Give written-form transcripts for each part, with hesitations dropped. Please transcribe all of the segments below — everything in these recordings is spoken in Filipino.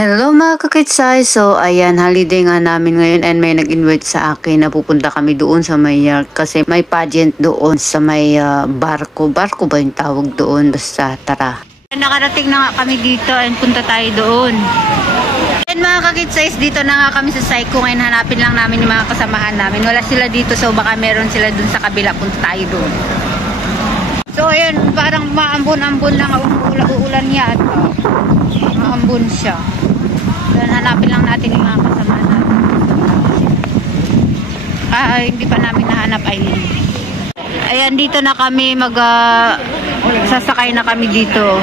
Hello mga kakitsay! So ayan, holiday nga namin ngayon and may nag-invite sa akin na pupunta kami doon sa may kasi may pageant doon sa may barko. Barko ba yung tawag doon? Basta tara. Nakarating na nga kami dito and punta tayo doon. And mga kakitsay, dito na nga kami sa Psycho. Ngayon hanapin lang namin yung mga kasamahan namin. Wala sila dito, so baka meron sila doon sa kabila. Punta tayo doon. So ayan, parang maambon-ambon lang, uulan yan. Maambon siya. Then, hanapin lang natin yung mga kasama natin. Hindi pa namin nahanap ay. Ayan, dito na kami sasakay na kami dito.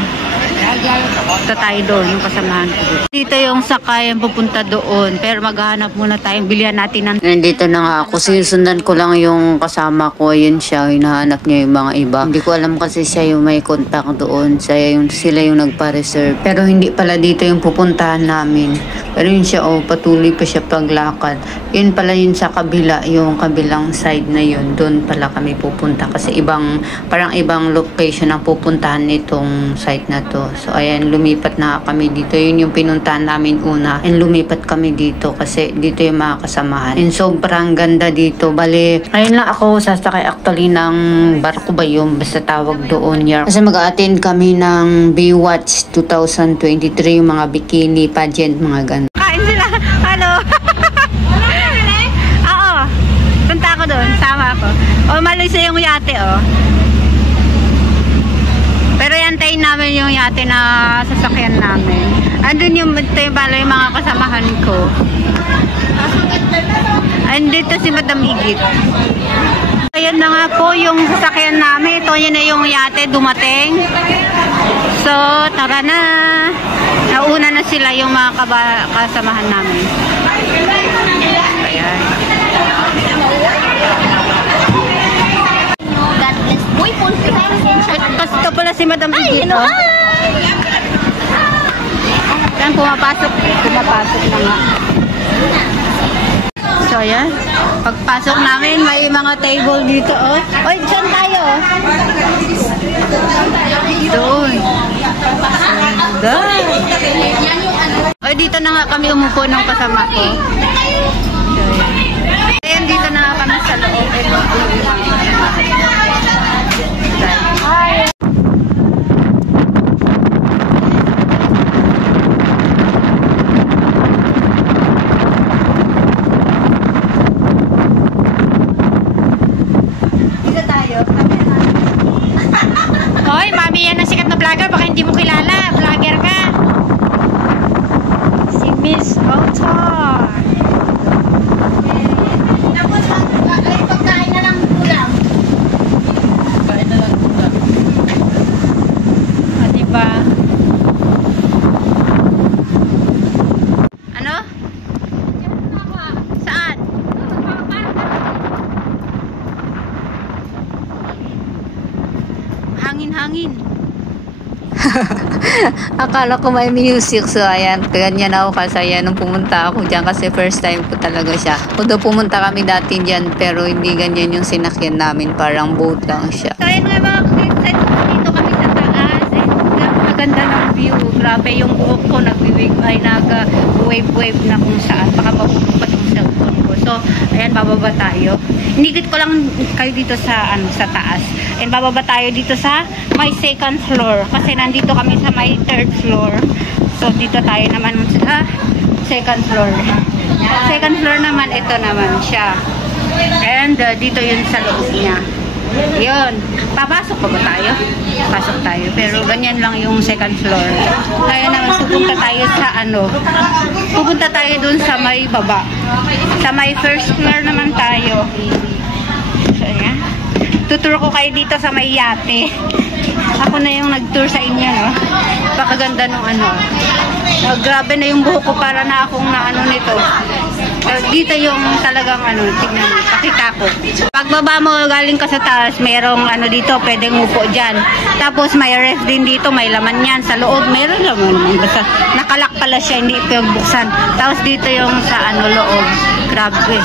Punta tayo doon, yung kasamahan ko. Dito yung sakay, yung pupunta doon. Pero maghahanap muna tayo, bilihan natin ng... Nandito na nga ako, sinusundan ko lang yung kasama ko. Yun siya, hinahanap niya yung mga iba. Hindi ko alam kasi siya yung may contact doon. Sila yung nagpa-reserve. Pero hindi pala dito yung pupuntahan namin. Pero yun siya, patuloy pa siya paglakad. Yun pala yun sa kabila, yung kabilang side na yun. Doon pala kami pupunta. Kasi parang ibang location ang pupuntahan nitong site na to. So ayan, lumipat na kami dito. Yun yung pinuntahan namin una. And lumipat kami dito kasi dito yung mga kasamahan. And sobrang ganda dito. Bale, ayun lang ako sasakay actually ng barko ba yun? Basta tawag doon. Kasi mag-attend kami ng Baywatch 2023. Yung mga bikini pageant, mga ganda. Kain sila! Hello! Oo. Punta ako doon. Sama ako. Malisa yung yate, Pero yantayin namin yung yate na sasakyan namin. Andun yung mga kasamahan ko. Andito si Madam Igit. Ayan na nga po yung sasakyan namin. Ito yun na yung yate dumating. So, tara na. Nauna na sila yung mga kasamahan namin. Ayan. Ito pala si Madam Igit. Yan, pumapasok na nga. So, ayan. Pagpasok namin, may mga table dito, Oy, saan tayo? Doon. Oy, dito na nga kami umupo ng kasama ko. So, ayan, dito na nga kami sa loob. Hoy, mami yan ang sikat na vlogger. Baka hindi mo kilala. Vlogger ka. Si Miss Autumn. Pagkain na lang kulang. Pagkain na lang kulang. Diba? Ano? Saan? Hangin-hangin. Akala ko may music. So ayan, ganyan ako kasaya nung pumunta ako dyan kasi first time ko talaga siya. Although pumunta kami dati dyan pero hindi ganyan yung sinakyan namin. Parang boat lang siya. So ayun nga mga kids, dito kami sa taas. Maganda ng view. Grabe yung buhok ko nag-wave na kung saan. Baka mapupad yung cellphone ko. So ayan, bababa tayo. Inigit ko lang kayo dito sa taas. And bababa tayo dito sa may second floor. Kasi nandito kami sa may third floor. So dito tayo naman sa second floor. Second floor naman, ito naman siya. And dito yun sa loob niya. Yun. Papasok pa ba tayo? Pasok tayo. Pero ganyan lang yung second floor. Kaya naman pupunta tayo sa pupunta tayo dun sa may baba. Sa may first floor naman tayo. So yan. Tuturo ko kayo dito sa may yate. Ako na yung nag-tour sa inyo, Pakaganda nung grabe na yung buhok ko, para na akong nito. Dito yung talagang tignan mo, pakita ko. Pagbaba mo, galing ka sa taas, mayroong dito, pwedeng upo dyan. Tapos may ref din dito, may laman yan. Sa loob, mayroon laman. Basta nakalak pala siya, hindi buksan. Tapos dito yung sa loob. Grabe.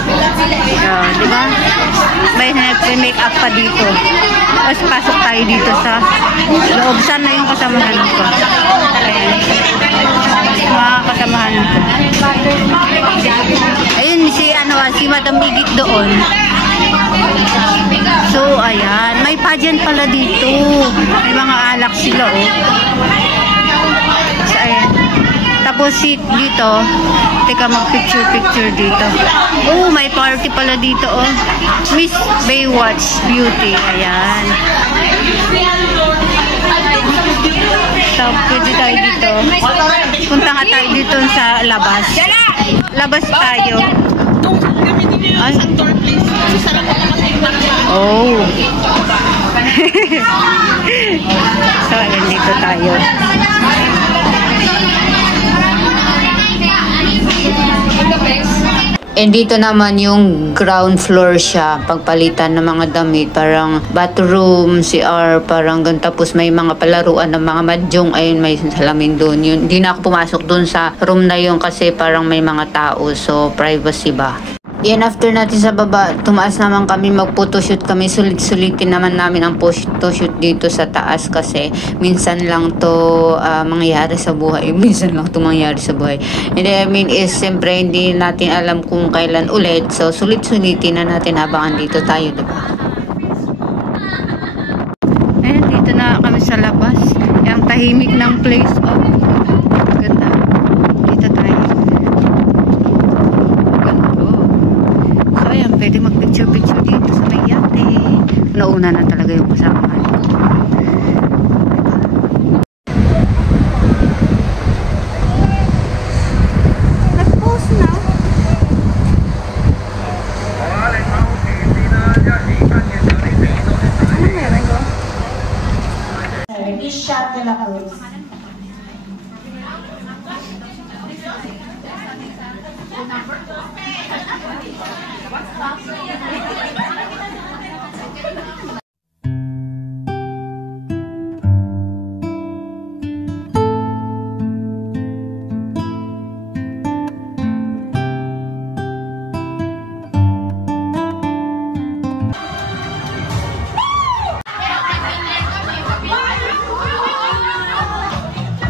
Diba? May make up pa dito. Tapos pasok tayo dito sa loob. Sana yung kasamahan ko. Ayan. Mga kasamahan ko. Ayun, si Madam Igit doon. So, ayan. May pageant pala dito. May mga alak sila, oh. So, ayan. Tapos dito, teka, mag-picture dito. Oh, may party pala dito, oh. Miss Baywatch Beauty. Ayan. So, pwede tayo dito. Punta nga tayo dito sa labas. Labas tayo. Ay. Oh. So, ayan, dito tayo. And dito naman yung ground floor siya, pagpalitan ng mga damit, parang bathroom, CR, parang ganun. Tapos may mga palaruan ng mga mahjong, ayun, may salamin doon. Yun, hindi na ako pumasok doon sa room na yun kasi parang may mga tao, so privacy ba. Yan, after natin sa baba, tumaas naman kami, mag-photoshoot kami. Sulit-sulitin naman namin ang photoshoot dito sa taas kasi minsan lang to mangyayari sa buhay. Minsan lang to mangyayari sa buhay. And I mean is, siyempre, hindi natin alam kung kailan ulit. So, sulit-sulitin na natin habang andito tayo, diba? Ayan, dito na kami sa labas. Yung tahimik ng place. Oh, ganda. Dito tayo. Ayan, pwede mag-picture-picture dito sa may yate. Nauna na talaga yung kasama. Nag-post na. Ano meron ko? Shot de la Cruz.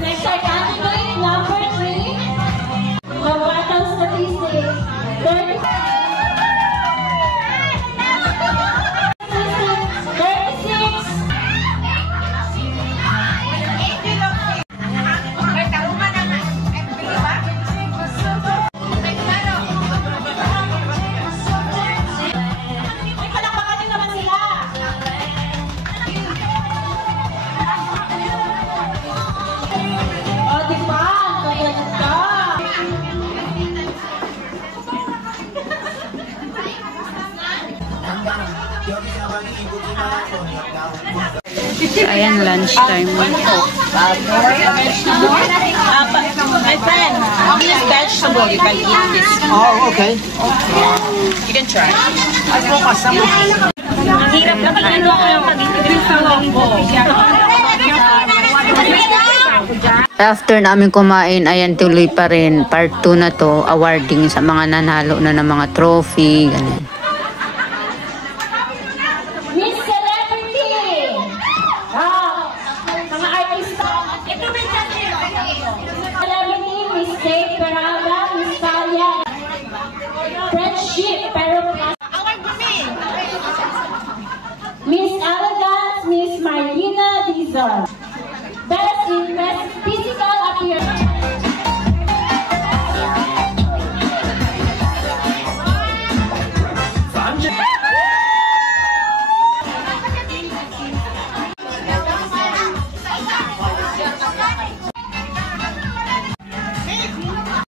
Next, our candidate number 3. The vital statistics. 36. May palakpakan din naman sila. O, diba? Gaganda. So, ayan, lunch time. My friend, this vegetable, you can eat this. Oh, okay. You can try. Ang hirap na pag-ano ko yung pag-ibig sa longgo. After namin kumain, ayan, tuloy pa rin. Part 2 na to, awarding sa mga nanalo na ng mga trophy, ganun. Miss Celebrity! Mga artista. Ito ba Celebrity, Miss Kate Peralta, Miss Talia. Friendship, pero Miss Elegance, Miss Marlena Dizon.